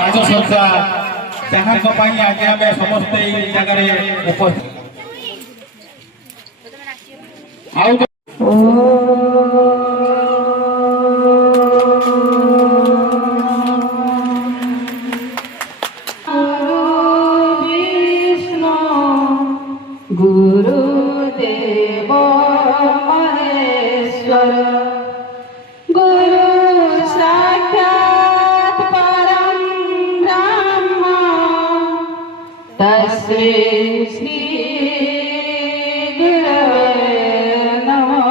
ସାଜସଜ୍ଜା ଯାହାଙ୍କ ପାଇଁ ଆଜି ଆମେ ସମସ୍ତେ ଏଇ ଜାଗାରେ ଉପସ୍ଥିତ। ଆଉ गुरुदेव महेश्वर गुरु साक्षात् परं ब्रह्म तस्मै श्री गुरवे नमः।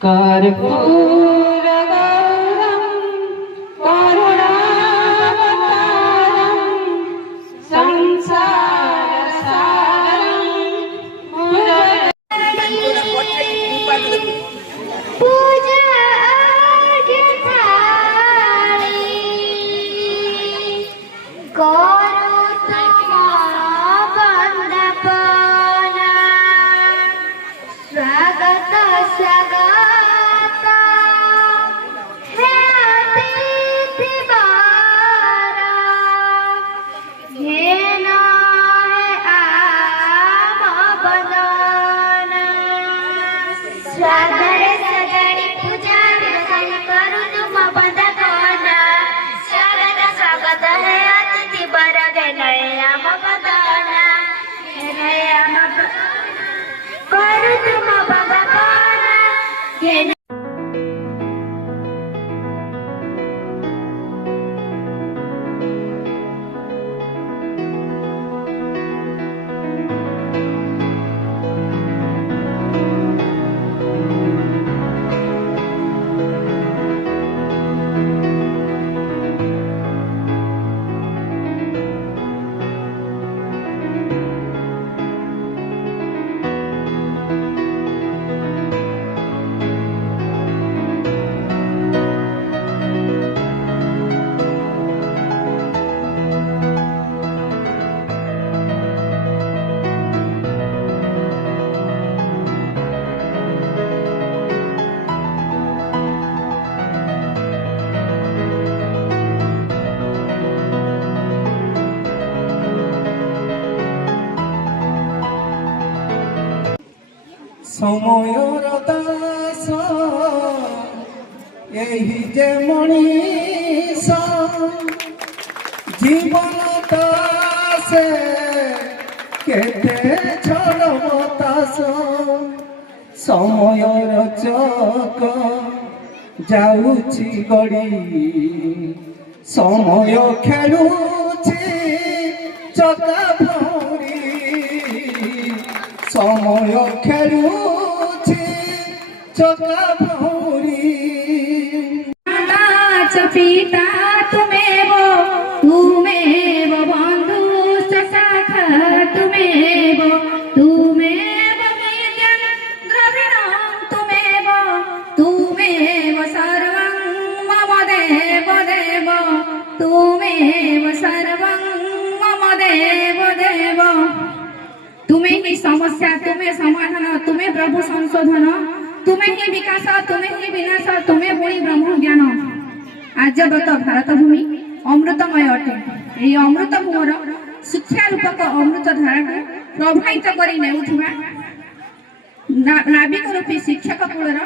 कर्पूरगौरं करुणावतारं संसारसारं पूजा थाली करो वंदपना स्वागत स्वागत हे अतिथि बारा घेन है आम बदन स्वागत सजनी पूजा विसन करू तुम बंदपना स्वागत स्वागत है अतिथि बारा घेन है आम बदन घेन है आम करू तुम बंदपना घेन ସମୟର ଦାସ ଏହି ଯେ ମଣିଷ ଜୀବନ ଦାସେ କେତେ ଝଡ଼ ବତାସ ସମୟର ଚକ ଯାଉଛି ଗଡ଼ି ସମୟ ଖେଳୁଛି ଚକା ଭଉଁରୀ ସମୟ ଖେଳୁଛି ଚକା ଭଉଁରୀ। पिता तुमेव तुमेव बन्धु सखा तुमेव तुमेव विद्यां द्रविणं तुमेव तुमेव सर्वं मम देव देव तुमेव सर्वं मम देव देव। तुम्हें ही समस्या तुम्हें समाधान तुम्हें प्रभु संशोधन तुम्हें ही विकास तुम्हें ही विनाश तुम्हें पुणी ब्रह्म ज्ञान। आर्यव्रत भारत भूमि अमृतमय अटे। यही अमृत भूमर शिक्षा रूपक अमृत धारा को प्रभावित कर नाविक रूपी शिक्षक कूलर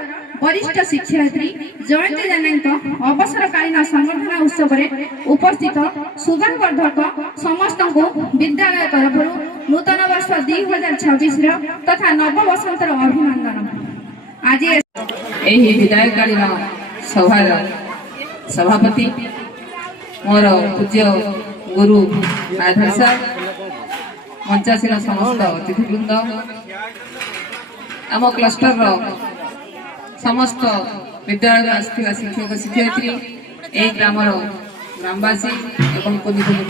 वरिष्ठ शिक्षयित्री जयंती जेना अवसरकालीन संवर्धना उत्सव में उपस्थित सुधावर्धक समस्त को विद्यालय तरफ नूतन वर्ष 2026 तथा नव बसंतर अभिनंदन। आज यही विदायकालीन सभार सभापति मोर पूज्य गुरु आधार साहब मंचासीन समस्त अतिथिवृंद आम क्लस्टर समस्त विद्यालय आसथिबा शिक्षक शिक्षयित्री ए ग्रामर ग्रामवासी एवं कुनि कुनि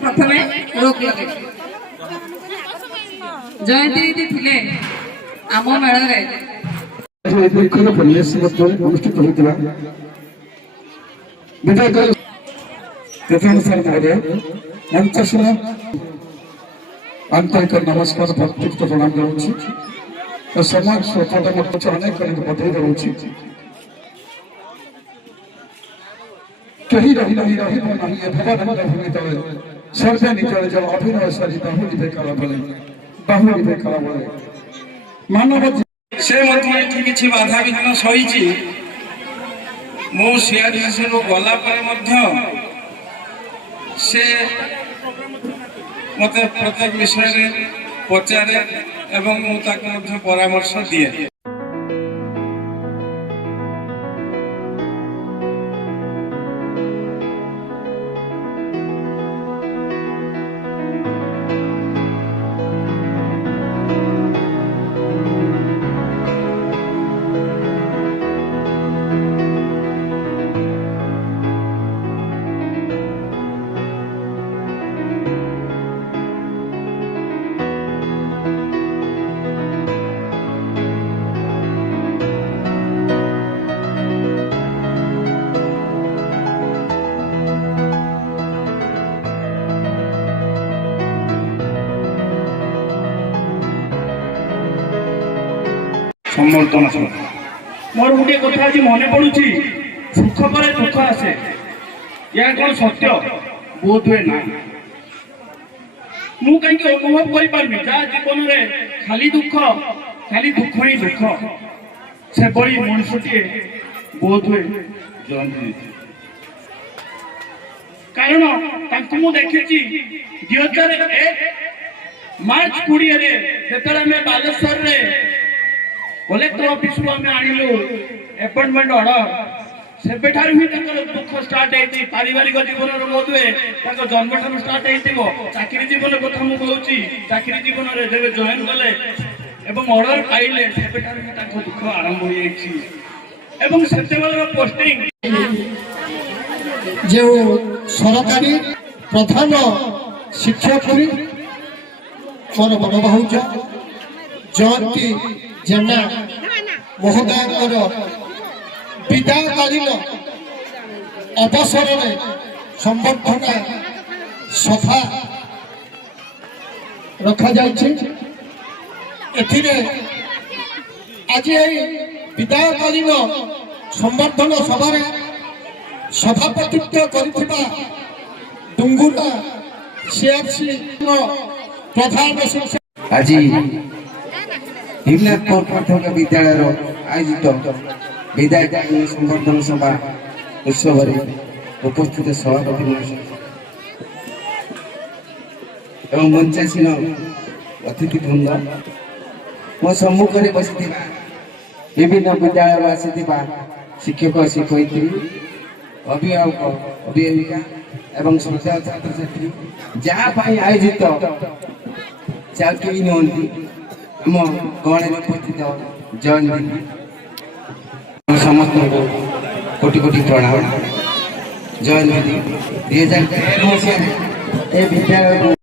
प्रथम रोक लगे जयंती दीदी थिले आम मेल परिवेश अनुष्ठित होता विधायक सर महोदय मंचासन आंतरिक नमस्कार भक्तियुक्त प्रणाम जाऊँगी समाज श्रोता अनेक अनेक बधाई दूसरी कहीं रही नहीं रही नहीं भवन भूमि तले सर्वे निचले जब अभिनय सरी बहुलिपे कला बोले बहुलिपे कला बोले मानव से मध्य एठी किछि बाधा विघ्न सहिछि मो सियारी सेनु गला पर मध्य से मते प्रत्येक विषय रे पचारे एवं मु ताको मध्य परामर्श दिए सम्बर्धना मोर गोटे कथा आज मन पड़ुची सुख पर दुख आसे या कौन सत्य बोध हुए ना मु कहीं अनुभव कर पारबी जा जीवन में खाली दुख ही दुख से बड़ी मनुष्यटे बोध हुए जयंती कारण मु देखी 2001 मार्च 20 जो बालेश्वर कलेक्टर ऑफिस आम आणिलु अपॉइंटमेंट ऑर्डर से दुख स्टार्ट होती पारिवारिक जीवन बोध हुए जन्म ठार स्टार्ट हो चाकरी जीवन कथा मुझे चाकरी जीवन में जब जॉइन कले ऑर्डर पाइले से दुख आरंभ हो पोस्टिंग जो सरकारी प्रधान शिक्षक मोर बड़ भाउज जयंती जेना महोदय विदायकालीन अवसर में संबर्धना सभा रखा आज विदायकालीन संबर्धना सभा सभापतित्व कर डुंगुरा सीआरसी प्रधान शिक्षक आज हिमनाथपुर प्राथमिक विद्यालय आयोजित विदाय संबर्धना सभा उत्सव उपस्थित सभापति एवं मंचासीन अतिथि वृंद मो सम्मुख में बसी विभिन्न विद्यालय आसी शिक्षक शिक्षयित्री अभिभावक अभिभाविका एवं श्रद्धा छात्र छात्री जहाँ आयोजित चाकरी नुहति आम गण में उपस्थित जयंती समस्त कोटि कोटि प्रणाम जयंती 2013 मसीह विद्यालय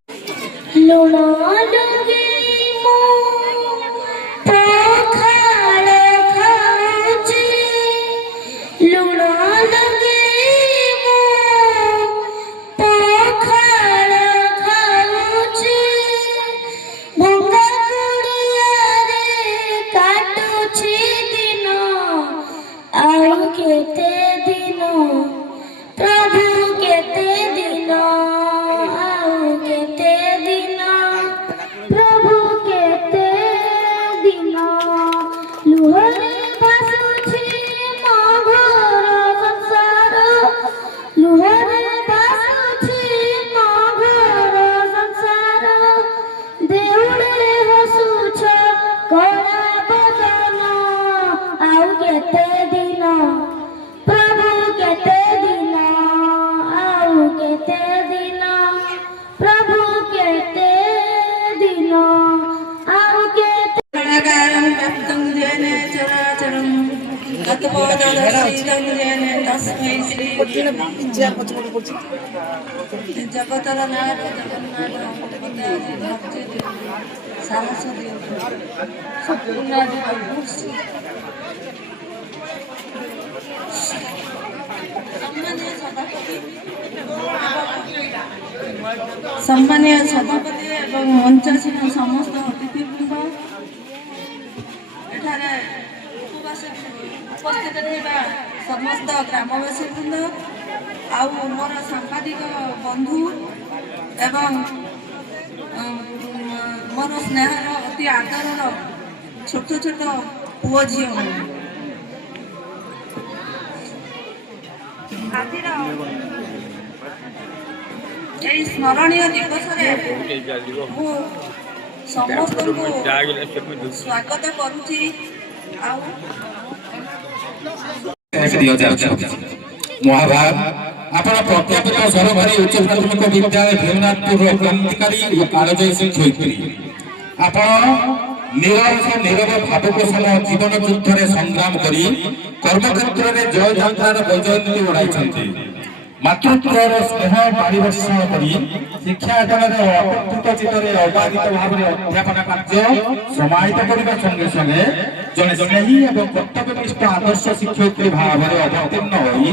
जगतर नाथ जगन्नाथ साहस सम्मानीय सभापति एवं मंचासीन समस्त अतिथिवृंद उपस्थित समस्त ग्रामवासी वृंद ଆଉ ମୋର ସାମ୍ବାଦିକ ବନ୍ଧୁ ଏବଂ ମୋର ସ୍ନେହର ଅତି ଆଦରର ଛୋଟ ଛୋଟ ପୁଅ ଝିଅମାନେ ଆଜିର ଏହି ସ୍ମରଣୀୟ ଦିବସରେ ମୁଁ ସମସ୍ତଙ୍କୁ ସ୍ୱାଗତ କରୁଛି। ଆଉ ମହାଭାରତ ଆପଣ ପ୍ରତ୍ୟାପିତ ସରକାରୀ ଉଚ୍ଚ ପ୍ରାଥମିକ ବିଦ୍ୟାଳୟ ଭୀମନାଥପୁରର କ୍ରାନ୍ତିକାରୀ ଓ କାଳଜୟୀ ଶିକ୍ଷୟିତ୍ରୀ। ଆପଣ ନିରଳସ ନିରବ ଭାବପୋଷଣ ଜୀବନ ଯୁଦ୍ଧରେ ସଂଗ୍ରାମ କରି କର୍ମକ୍ଷେତ୍ରରେ ଜୟଯାତ୍ରାର ବୈଜୟନ୍ତୀ ଉଡ଼ାଇଛନ୍ତି। ମାତୃତ୍ୱର ସ୍ନେହ ପରିବେଷଣ କରି ଶିକ୍ଷାଦାନରେ ଅପେକ୍ଷିତ ଚିତ୍ତରେ ଅବାଧିତ ଭାବରେ ଅଧ୍ୟାପନ କାର୍ଯ୍ୟ ସମାହିତ କରିବା ସଙ୍ଗେ ସଙ୍ଗେ ଜଣେ ସ୍ନେହୀ ଏବଂ କର୍ତ୍ତବ୍ୟନିଷ୍ଠ ଆଦର୍ଶ ଶିକ୍ଷୟିତ୍ରୀ ଭାବରେ ଅବତୀର୍ଣ୍ଣ ହୋଇ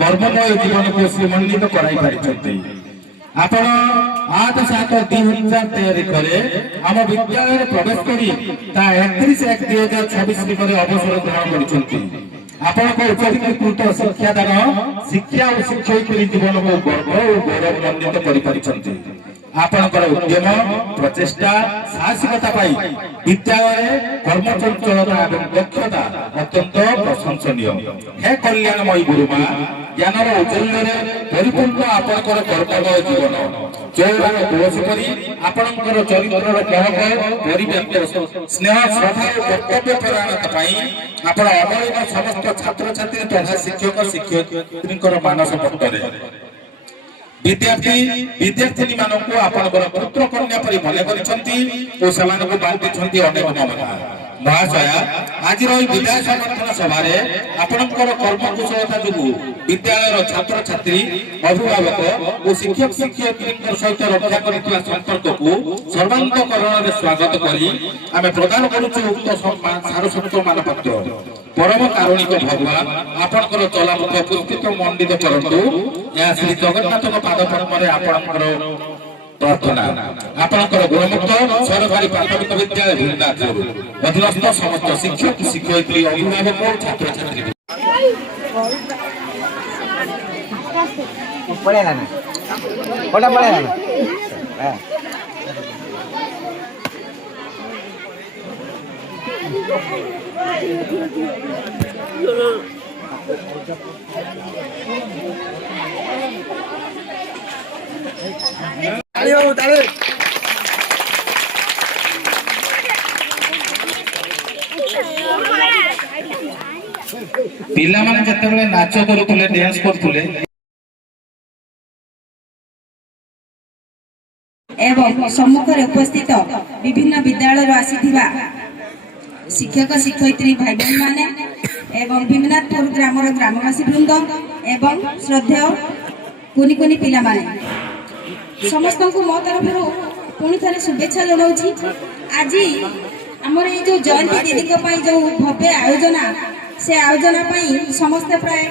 କର୍ମମୟ ଜୀବନକୁ ଶ୍ରୀମଣ୍ଡିତ କରାଇ ପାରିଛନ୍ତି। ଆପଣ 8/7/2013 ଆମ ବିଦ୍ୟାଳୟରେ ପ୍ରବେଶ କରି ତା 31/1/2026 ପରେ ଅବସର ଗ୍ରହଣ କରିଛନ୍ତି। ଆପଣଙ୍କ ଉଚ୍ଚଶିକ୍ଷିତ ଶିକ୍ଷାଦାନ ଶିକ୍ଷା ଓ ଶିକ୍ଷୟିତ୍ରୀ ଜୀବନକୁ ଗର୍ବ ଓ ଗୌରବାନ୍ୱିତ କରିପାରିଛନ୍ତି। ଆପଣଙ୍କର ଉଦ୍ୟମ ପ୍ରଚେଷ୍ଟା ସାହସିକତା ପାଇଁ ବିଦ୍ୟାଳୟରେ କର୍ମଚଞ୍ଚଳତା ଏବଂ ଦକ୍ଷତା ଅତ୍ୟନ୍ତ ପ୍ରଶଂସନୀୟ। ହେ କଲ୍ୟାଣମୟୀ ଗୁରୁମା, ଜ୍ଞାନର ଔଜ୍ଜଲ୍ୟରେ ପରିପୂର୍ଣ୍ଣ ଆପଣଙ୍କର କର୍ମମୟ ଜୀବନ ଚଉରାର ତୁଳସୀ ପରି ଆପଣଙ୍କର ଚରିତ୍ରର କଳକ ପରିବ୍ୟାପ୍ତ ସ୍ନେହ ଶ୍ରଦ୍ଧା ଓ କର୍ତ୍ତବ୍ୟ ପରାୟଣତା ପାଇଁ ଆପଣ ଅମଳିନ ସମସ୍ତ ଛାତ୍ରଛାତ୍ରୀ ତଥା ଶିକ୍ଷକ ଶିକ୍ଷୟିତ୍ରୀଙ୍କର ମାନସ ପଟ୍ଟରେ ବିଦ୍ୟାର୍ଥିନୀ ମାନଙ୍କୁ ଆପଣଙ୍କର ପୁତ୍ର କନ୍ୟା ପରି ମନେ କରିଛନ୍ତି ଓ ସେମାନଙ୍କୁ ବାଣ୍ଟିଛନ୍ତି ଅନେକ ମମତା। ମହାଶୟା, ଆଜିର ଏହି ବିଦାୟ ସମର୍ଥନ ସଭାରେ ଆପଣଙ୍କର କର୍ମକୁଶଳତା ଯୋଗୁଁ ବିଦ୍ୟାଳୟର ଛାତ୍ରଛାତ୍ରୀ ଅଭିଭାବକ ଓ ଶିକ୍ଷକ ଶିକ୍ଷୟିତ୍ରୀଙ୍କ ସହିତ ରକ୍ଷା କରିଥିବା ସମ୍ପର୍କକୁ ସର୍ବାନ୍ତକରଣରେ ସ୍ୱାଗତ କରି ଆମେ ପ୍ରଦାନ କରୁଛୁ ଉକ୍ତ ସାରସ୍ୱତ ମାନପତ୍ର। ପରମ କାରୁଣିକ ଭଗବାନ ଆପଣଙ୍କର ଚଲାପଥ ପୁଷ୍ପିତ ମଣ୍ଡିତ କରନ୍ତୁ। ଏହା ଶ୍ରୀ ଜଗନ୍ନାଥଙ୍କ ପାଦ ପଦ୍ମରେ ଆପଣଙ୍କର ପ୍ରାର୍ଥନା। ଆପଣଙ୍କର ଗୁଣମୁକ୍ତ ସରକାରୀ ପ୍ରାଥମିକ ବିଦ୍ୟାଳୟ ଭୀମନାଥପୁର ଅଧୀନସ୍ଥ ସମସ୍ତ ଶିକ୍ଷକ ଶିକ୍ଷୟିତ୍ରୀ ଅଭିଭାବକ ଓ ଛାତ୍ରଛାତ୍ରୀ पड़ेगा ना कोटा पड़ेगा ना ପିଲାମାନେ ଯେତେବେଳେ ନାଚ କରୁଥିଲେ ଡ୍ୟାନ୍ସ କରୁଥିଲେ ଏବଂ ସମ୍ମୁଖରେ ଉପସ୍ଥିତ ବିଭିନ୍ନ ବିଦ୍ୟାଳୟରୁ ଆସିଥିବା ଶିକ୍ଷକ ଶିକ୍ଷୟିତ୍ରୀ ଭାଇ ଭଉଣୀମାନେ ଏବଂ ଭୀମନାଥପୁର ଗ୍ରାମର ଗ୍ରାମବାସୀ ବୃନ୍ଦ ଏବଂ ଶ୍ରଦ୍ଧେୟ କୁନି କୁନି ପିଲାମାନେ ସମସ୍ତଙ୍କୁ ମୋ ତରଫରୁ ପୁଣି ଥରେ ଶୁଭେଚ୍ଛା ଜଣାଉଛି। ଆଜି ଆମର ଏଇ ଯେଉଁ ଜୟନ୍ତୀ ଦିଦିଙ୍କ ପାଇଁ ଯେଉଁ ଭବ୍ୟ ଆୟୋଜନା, ସେ ଆୟୋଜନା ପାଇଁ ସମସ୍ତେ ପ୍ରାୟ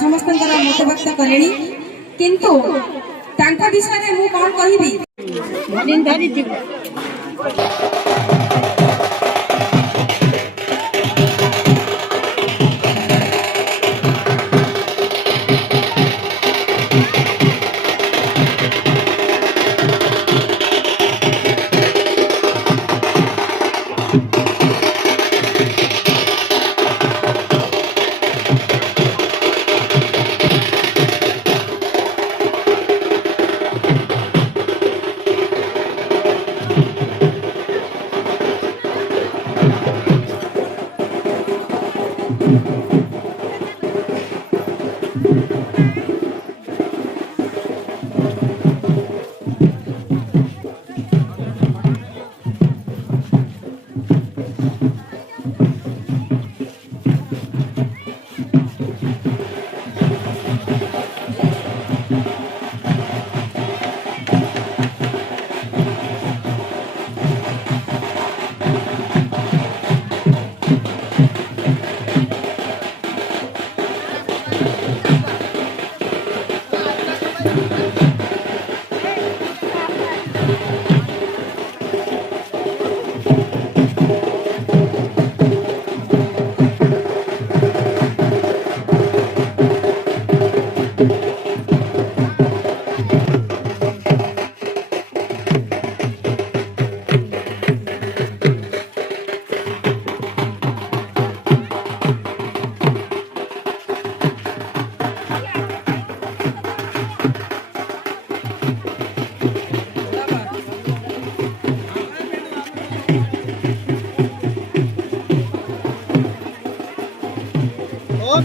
ସମସ୍ତଙ୍କର ମତବ୍ୟକ୍ତ କଲେଣି, କିନ୍ତୁ ତାଙ୍କ ବିଷୟରେ ମୁଁ କ'ଣ କହିବି।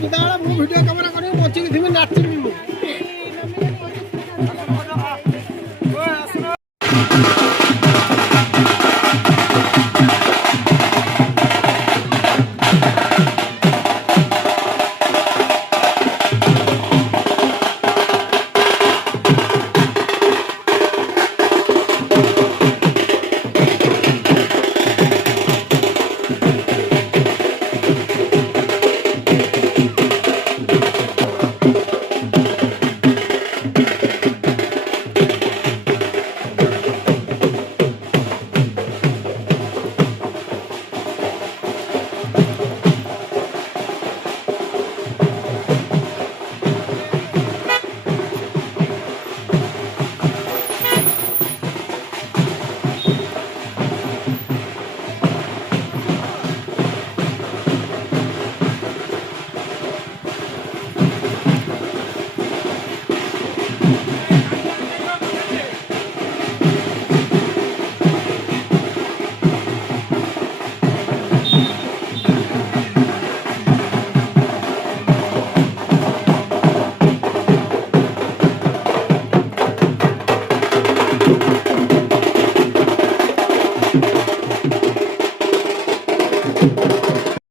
ଯେତେବେଳେ ମୁଁ ଭିଡ଼ିଓ କ୍ୟାମେରା କରିବି ବଞ୍ଚିକି ଥିବି ନାଚିବି